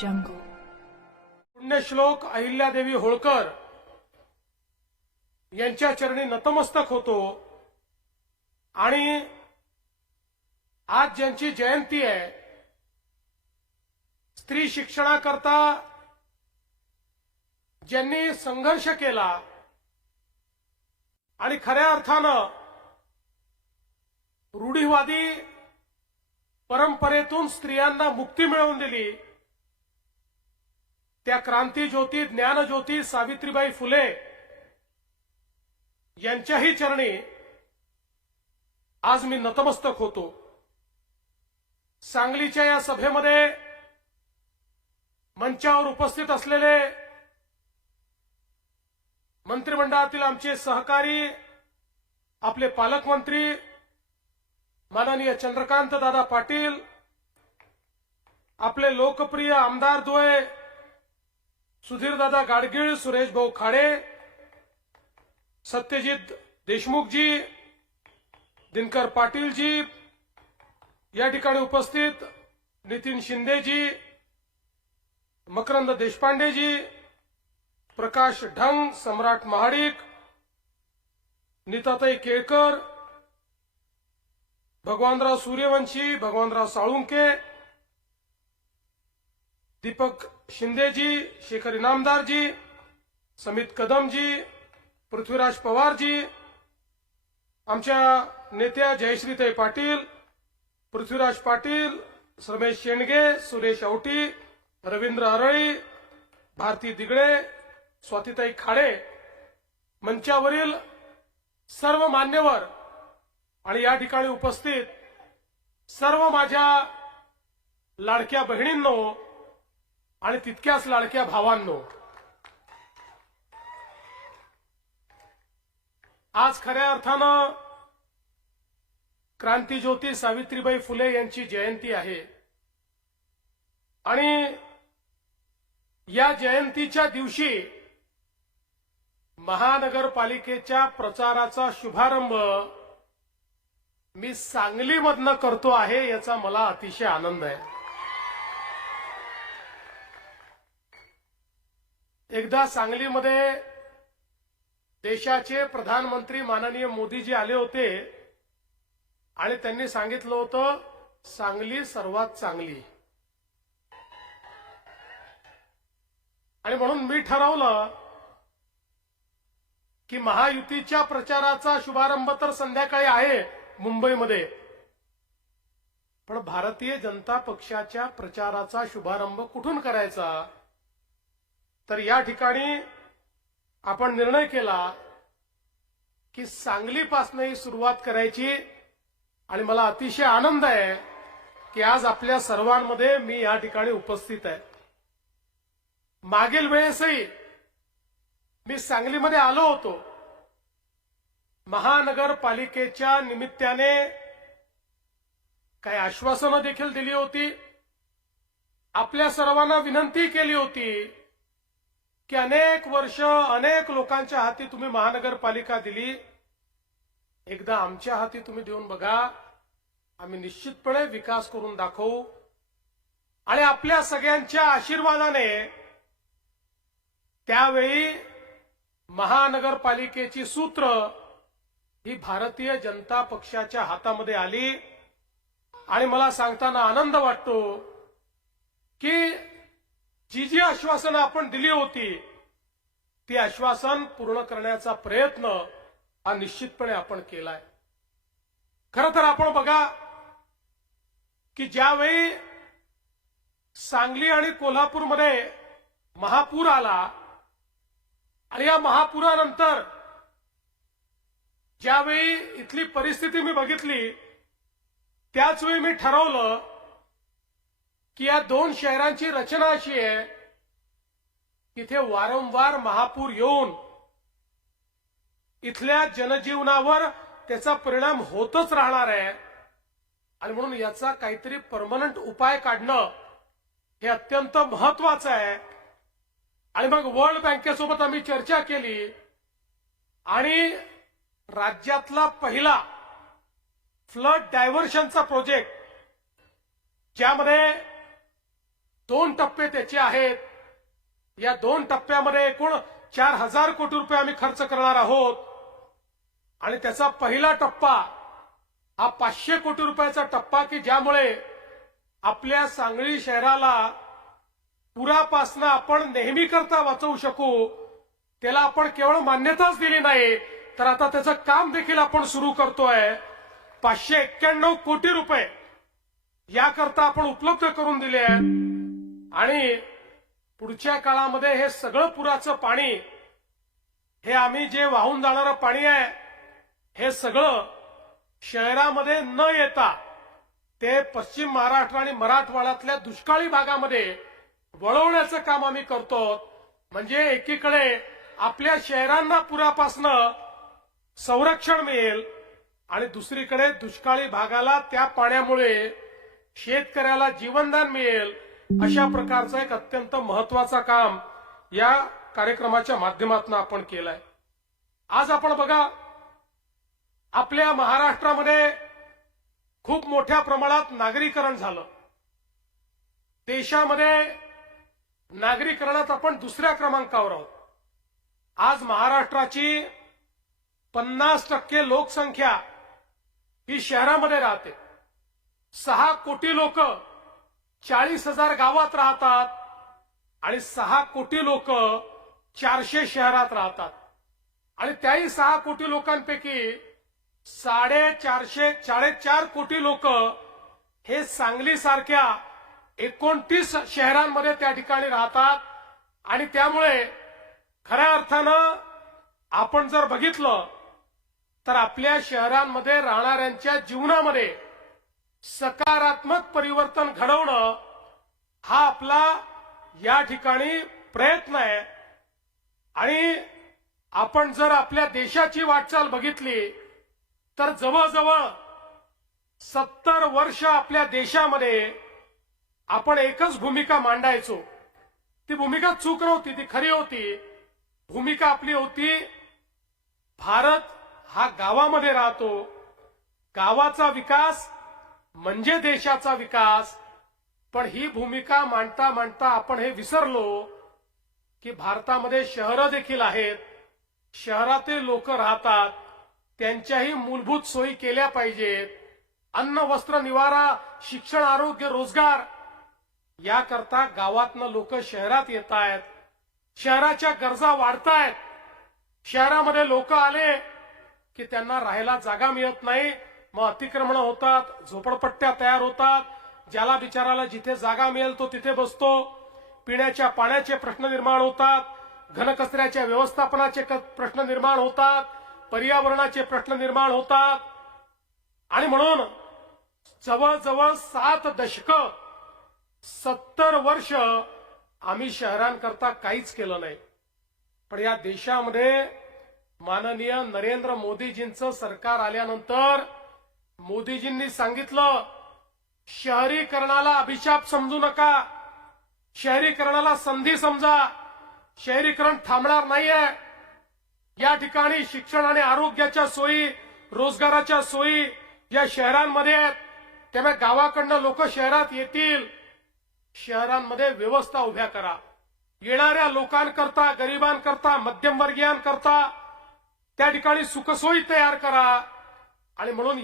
jungle. पुण्यश्लोक अहिल्यादेवी होळकर यांच्या चरणी नतमस्तक होतो आणि आज ज्यांची जयंती आहे स्त्री शिक्षणाकरता ज्यांनी संघर्ष केला आणि खऱ्या अर्थानं रूढीवादी परंपरेतून स्त्रियांना मुक्ती मिळवून दिली त्या क्रांती ज्योती ज्ञानज्योती सावित्रीबाई फुले यांच्याही चरणी आज मी नतमस्तक होतो. सांगलीच्या या सभेमध्ये मंचावर उपस्थित असलेले मंत्रिमंडळातील आमचे सहकारी आपले पालकमंत्री माननीय चंद्रकांत दादा पाटील आपले लोकप्रिय आमदार द्वय सुधीरदादा गाडगीळ सुरेश भाऊ खाडे सत्यजित देशमुखजी दिनकर पाटीलजी या ठिकाणी उपस्थित नितीन शिंदेजी मकरंद देशपांडेजी प्रकाश ढंग सम्राट महाडिक नीताताई केळकर भगवानराव सूर्यवंशी भगवानराव साळुंके दीपक शिंदेजी शेखर इनामदारजी समित कदमजी पृथ्वीराज पवारजी आमच्या नेत्या जयश्रीताई पाटील पृथ्वीराज पाटील रमेश शेंडगे सुरेश औटी रवींद्र आरळी भारती दिगडे स्वातीताई खाडे मंचावरील सर्व मान्यवर आणि या ठिकाणी उपस्थित सर्व माझ्या लाडक्या बहिणींनो आणि तितक्याच लाडक्या भावांनो आज खऱ्या अर्थानं क्रांतीज्योती सावित्रीबाई फुले यांची जयंती आहे. आणि या जयंतीच्या दिवशी महानगरपालिकेच्या प्रचाराचा शुभारंभ मी सांगलीमधनं करतो आहे याचा मला अतिशय आनंद आहे. एकदा सांगलीमध्ये देशाचे प्रधानमंत्री माननीय मोदीजी आले होते आणि त्यांनी सांगितलं होतं सांगली सर्वात चांगली. आणि म्हणून मी ठरवलं की महायुतीच्या प्रचाराचा शुभारंभ तर संध्याकाळी आहे मुंबईमध्ये पण भारतीय जनता पक्षाच्या प्रचाराचा शुभारंभ कुठून करायचा? तर या ठिकाणी आपण निर्णय केला की सांगलीपासून ही सुरुवात करायची आणि मला अतिशय आनंद आहे की आज आपल्या सर्वांमध्ये मी या ठिकाणी उपस्थित आहे. मागील वेळेसही मी सांगलीमध्ये आलो होतो. महानगरपालिकेच्या निमित्ताने काही आश्वासनं देखील दिली होती. आपल्या सर्वांना विनंती केली होती की अनेक वर्ष अनेक लोकांच्या हाती तुम्ही महानगरपालिका दिली. एकदा आमच्या हाती तुम्ही देऊन बघा. आम्ही निश्चितपणे विकास करून दाखवू. आणि आपल्या सगळ्यांच्या आशीर्वादाने त्यावेळी महानगरपालिकेची सूत्र ही भारतीय जनता पक्षाच्या हातामध्ये आली. आणि मला सांगताना आनंद वाटतो की जी जी आश्वासनं आपण दिली होती ती आश्वासन पूर्ण करण्याचा प्रयत्न हा निश्चितपणे आपण केलाय. खर तर आपण बघा की ज्यावेळी सांगली आणि कोल्हापूरमध्ये महापूर आला आणि या महापुरानंतर ज्यावेळी इथली परिस्थिती मी बघितली त्याच वेळी मी ठरवलं की या दोन शहरांची रचना अशी आहे तिथे वारंवार महापूर येऊन इथल्या जनजीवनावर त्याचा परिणाम होतच राहणार आहे. आणि म्हणून याचा काहीतरी परमनंट उपाय काढणं हे अत्यंत महत्वाचं आहे. आणि मग वर्ल्ड बँकेसोबत आम्ही चर्चा केली. आणि राज्यातला पहिला फ्लड डायव्हर्शनचा प्रोजेक्ट ज्यामध्ये दोन टप्पे त्याचे आहेत. या दोन टप्प्यामध्ये एकूण चार हजार कोटी रुपये आम्ही खर्च करणार आहोत. आणि त्याचा पहिला टप्पा हा पाचशे कोटी रुपयाचा टप्पा की ज्यामुळे आपल्या सांगली शहराला पुरापासनं आपण नेहमी करता वाचवू शकू त्याला आपण केवळ मान्यताच दिली नाही तर आता त्याचं काम देखील आपण सुरू करतोय. पाचशे एक्क्याण्णव कोटी रुपये याकरता आपण उपलब्ध करून दिले आहेत. आणि पुढच्या काळामध्ये हे सगळं पुराचं पाणी हे आम्ही जे वाहून जाणारं पाणी आहे हे सगळं शहरामध्ये न येता ते पश्चिम महाराष्ट्र आणि मराठवाड्यातल्या दुष्काळी भागामध्ये वळवण्याचं काम आम्ही करतो. म्हणजे एकीकडे आपल्या शहरांना पुरापासनं संरक्षण मिळेल आणि दुसरीकडे दुष्काळी भागाला त्या पाण्यामुळे शेतकऱ्याला जीवनदान मिळेल. अशा प्रकारचं एक अत्यंत महत्वाचं काम या कार्यक्रमाच्या माध्यमातून आपण केलंय. आज आपण बघा आपल्या महाराष्ट्रामध्ये खूप मोठ्या प्रमाणात नागरीकरण झालं. देशामध्ये नागरीकरणात आपण दुसऱ्या क्रमांकावर आहोत. आज महाराष्ट्राची पन्नास टक्के लोकसंख्या ही शहरामध्ये राहते. सहा कोटी लोक चाळीस हजार गावात राहतात आणि सहा कोटी लोक चारशे शहरात राहतात. आणि त्याही सहा कोटी लोकांपैकी साडेचारशे साडेचार कोटी लोक हे सांगली सारख्या एकोणतीस शहरांमध्ये त्या ठिकाणी राहतात. आणि त्यामुळे खऱ्या अर्थानं आपण जर बघितलं तर आपल्या शहरांमध्ये राहणाऱ्यांच्या जीवनामध्ये सकारात्मक परिवर्तन घडवणं हा आपला या ठिकाणी प्रयत्न आहे. आणि आपण जर आपल्या देशाची वाटचाल बघितली तर जवळजवळ सत्तर वर्ष आपल्या देशामध्ये आपण एकच भूमिका मांडायचो. ती भूमिका चूक नव्हती ती खरी होती. भूमिका आपली होती भारत हा गावामध्ये राहतो. गावाचा विकास म्हणजे देशाचा विकास. पण ही भूमिका मांडता मांडता आपण हे विसरलो की भारतामध्ये शहरं देखील आहेत. शहरातील लोक राहतात. त्यांच्याही मूलभूत सोयी केल्या पाहिजेत. अन्न वस्त्र निवारा शिक्षण आरोग्य रोजगार याकरता गावातनं लोक शहरात येत आहेत. शहराच्या गरजा वाढतायत शहरामध्ये लोक आले की त्यांना राहायला जागा मिळत नाही. मग अतिक्रमण होतात झोपडपट्ट्या तयार होतात ज्याला बिचाराला जिथे जागा मिळेल तो तिथे बसतो. पिण्याच्या पाण्याचे प्रश्न निर्माण होतात घनकचऱ्याच्या व्यवस्थापनाचे प्रश्न निर्माण होतात पर्यावरणाचे प्रश्न निर्माण होतात. आणि म्हणून जवळजवळ सात दशक सत्तर वर्ष आम्ही शहरांकरता काहीच केलं नाही. पण या देशामध्ये माननीय नरेंद्र मोदीजींचं सरकार आल्यानंतर मोदीजींनी सांगितलं शहरीकरणाला अभिशाप समजू नका. शहरीकरणाला संधी समजा. शहरीकरण थांबणार नाहीये. या ठिकाणी शिक्षण आणि आरोग्याच्या सोयी रोजगाराच्या सोयी या शहरांमध्ये आहेत. त्यामुळे गावाकडनं लोक शहरात येतील. शहरांमध्ये व्यवस्था उभ्या करा. येणाऱ्या लोकांकरता गरिबांकरता मध्यमवर्गीयांकरता त्या ठिकाणी सुखसोयी तयार करा. आणि म्हणून